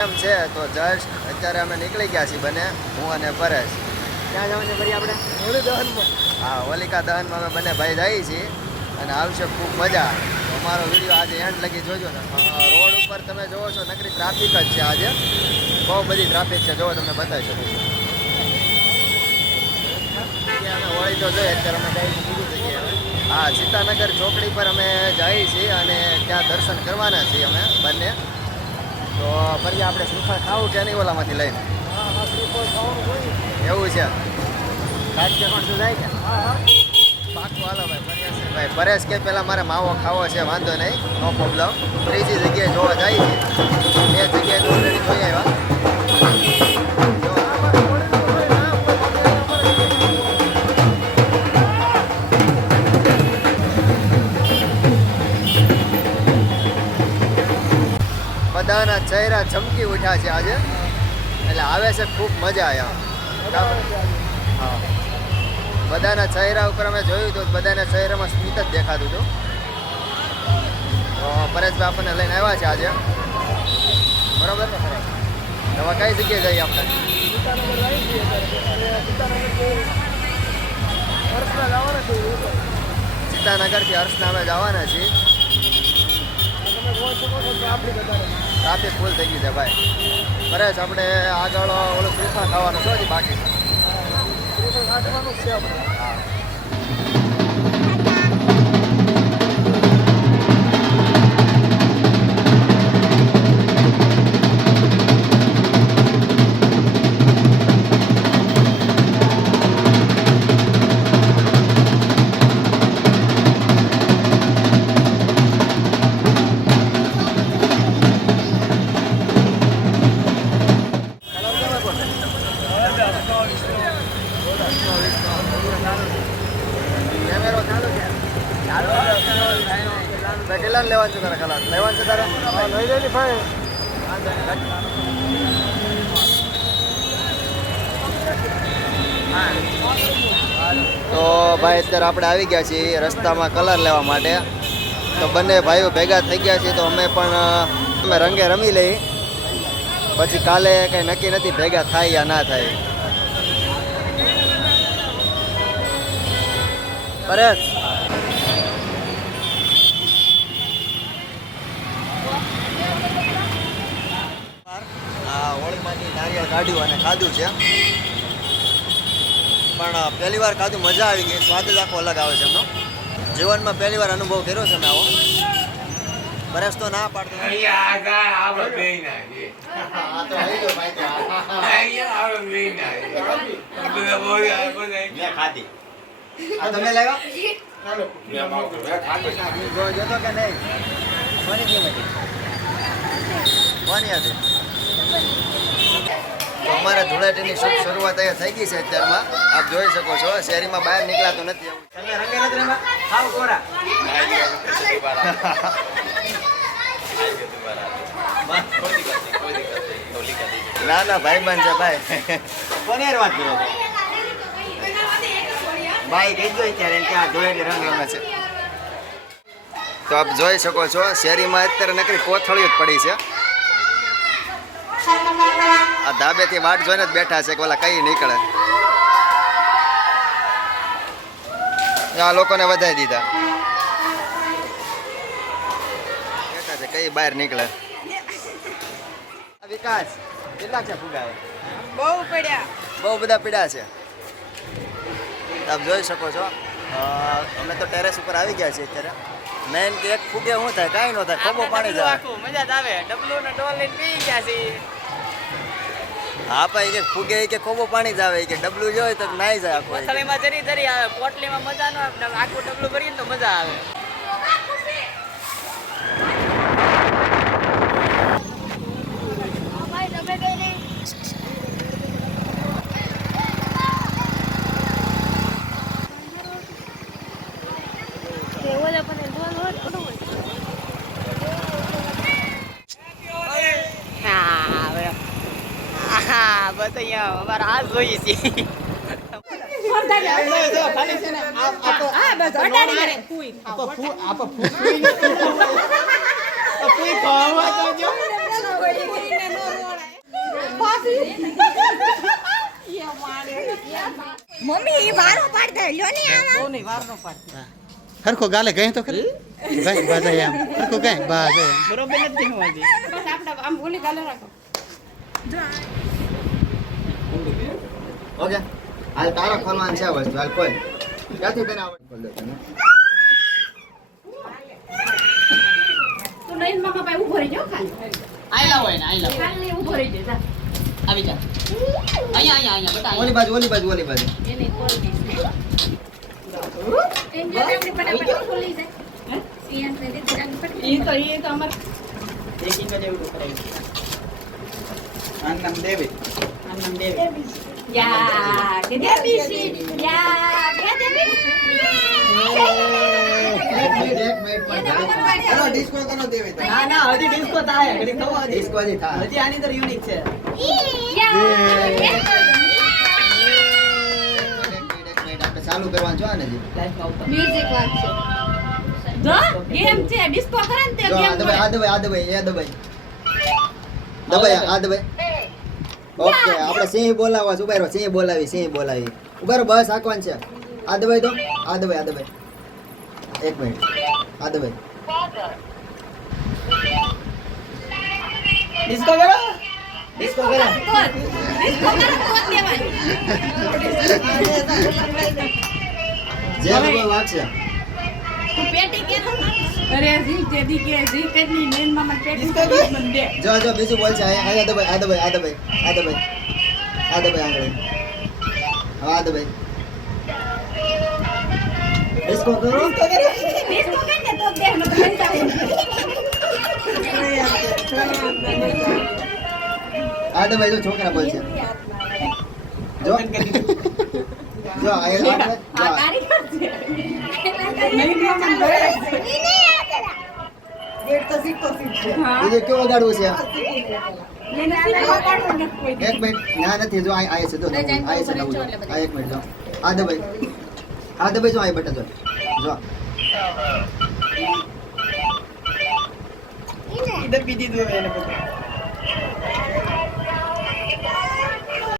એમ છે તો જસ્ટ અત્યારે અમે નીકળી ગયા છીએ બંને હું અને પરેશ. ક્યાં જવાનું છે ફરી આપણે? હોળી દહનમાં. હા હોલિકા દહનમાં અમે બંને ભાઈ જઈએ છીએ અને આવશે ખૂબ મજા. તો અમારો વીડિયો આજે એન્ડ લગી જોજો ને. રોડ ઉપર તમે જોવો છો નકરી ટ્રાફિક જ છે આજે. બહુ બધી ટ્રાફિક છે જોવો તમને બતાવી શકું છું. ત્યાં અમે હોળી તો જોઈએ અત્યારે અમે જઈએ બીજી જગ્યાએ હા સીતાનગર ચોકડી પર અમે જઈએ છીએ અને ત્યાં દર્શન કરવાના છીએ અમે બંને. ફરી આપણે શ્રીફળ ખાવું કે નહીં ઓલામાંથી લઈને. એવું છે. પણ શું જાય કે? પાકું હાલો ભાઈ પરેશ ભાઈ, પરેશ કે પહેલાં મારે માવો ખાવો છે, વાંધો નહીં, નો પ્રોબ્લેમ ત્રીજી જગ્યાએ જોવા જાય છે. બે જગ્યાએ ઓલરેડી જોઈ બધાના ચહેરા ચમકી ઉઠ્યા છે આજે. એટલે આવે છે ખૂબ મજા આવ્યા હા. બધાના ચહેરા ઉપર અમે જોયું હતું બધાના ચહેરામાં સ્મિત જ દેખાતું હતું. પરેશભાઈ આપણને લઈને આવ્યા છે આજે. બરાબર ને? હવે કઈ જગ્યાએ જઈએ આપણે? સીતાનગરથી હર્ષના અમે જવાના છીએ. ટ્રાફિક ફૂલ થઈ ગયું છે ભાઈ. પરેશ આપણે આગળ ઓલું શ્રીફળ ખાવાનું છે બાકી છે આપણે. હા. કેટલા લેવાનું છે તારે કલાક લેવાનું છે તારે? લઈ લેલી ભાઈ. તો ભાઈ અત્યારે આપણે આવી ગયા છીએ રસ્તામાં કલર લેવા માટે. તો બંને ભાઈઓ ભેગા થઈ ગયા છીએ તો અમે પણ અમે રંગે રમી લઈ. પછી કાલે કંઈ નક્કી નથી ભેગા થાય યા ના થાય. પરેશ કાઢ્યું અને ખાધું છે. પણ પહેલી વાર ખાધું મજા આવી ગઈ. સ્વાદ જ આખો અલગ આવે છે એમનો. જીવનમાં પહેલી વાર અનુભવ કર્યો છે મેં આવો. બરસ તો ના પાડતો. છે. આ તમે ખાધું. કે નહીં. કોની હતી? તો અમારા ધૂળેટીની શુભ શરૂઆત અહીંયા થઈ ગઈ છે અત્યારમાં. આપ જોઈ શકો છો, શેરીમાં બહાર નીકળાતું નથી ના ના ભાઈ બન છે, ભાઈ. કોને વાત કરો? ભાઈ ભાઈ કહેજો ત્યારે કે આ ધૂળેટી રંગ રમે છે. તો આપ જોઈ શકો છો, શેરીમાં અત્યારે નકરી કોથળીઓ જ પડી છે. આ ધાબેથી વાટ જોઈને જ બેઠા છે કે ઓલા કઈ નીકળે. આ લોકોને વધારી દીધા. બેઠા છે કઈ બહાર નીકળે. વિકાસ કેટલા છે ફુગાવે બહુ પડ્યા. બહુ બધા પીડા છે. આપ જોઈ શકો છો. અમે તો ટેરેસ ઉપર આવી ગયા છીએ અત્યારે. મેન કે એક ફૂગે શું થાય કાંઈ ન થાય ખોબો પાણી જાય મજા આવે. ડબલું ને ડોલ લઈને પી ગયા છે હા ભાઈ કે ફૂગે કે ખોબો પાણી જ આવે કે ડબલું જોઈ તો નાઈ જાય આખો કોથળીમાં જરી જરી આવે, પોટલીમાં મજા ન આવે આખું ડબલું ભરીને તો મજા આવે. તો અહીંયા અમારે આ જોઈએ છીએ. મમ્મી વારો પાડતા લ્યો ને આમાં વારો પાડતા? હરખો ગાલે ગઈ તો ખરી? ગઈ બાજે આમ. હરખો ગઈ બાજે બરોબર નથી હોવાજી બસ આપણે આમ ભૂલી ગાલે રાખો. ઓકે. હાલ તારો ખોલવાનું છે વસ્તુ. હાલ કોઈ. ક્યાંથી તને આવડે? ખોલ દે તને તું નહીં મામા પાસે ઊભો રહી ખાલી. આઈ લાવો એને આઈ લાવો ખાલી ઊભો રહી જા. આવી જા. અહીંયા અહીંયા અહીંયા બટા ઓલી બાજુ ઓલી બાજુ ઓલી બાજુ. એની દેવી આનું que te યા, Ya, que આંગણવાડી ચલો કરવાનું છો ને મ્યુઝિક વાગશે ગેમ છે ડિસ્કો કરે ને તે જો આ દબાઈ આ દબાઈ આ દબાઈ દબાઈ આ દબાઈ ઓકે આપણે સિંહ બોલાવવા છે. ઊભા સિંહ બોલાવી સિંહ બોલાવી. ઊભા બસ આકવાન છે. આ દબાઈ તો આ દબાઈ આ દબાઈ એક મિનિટ. આ દબાઈ ડિસ્કો કરો. ડિસ્કો કરો. ડિસ્કો કરો તો જ જે દબાઈ વાગશે પેટી કે અરે જી જેદી કે જી કેટલી નેનમાં પેટી કરી મને દે જો જો બીજું બોલ છે દબાઈ આ દબાઈ આ દબાઈ આ દબાઈ આ દબાઈ આંગળી. હા આ દબાઈ આ દબાઈ જો છોકરા બોલ છે. જો. જો આ આ- આ- છે. બીજું કેવું વગાડવું છે? એક મિનિટ. ના નથી જો આ આ છે જો આ છે આ એક મિનિટ જો. આ દબાઈ. આ દબાઈ જો આ બટન જો. જો. ઈ દબી દીધું એને બધું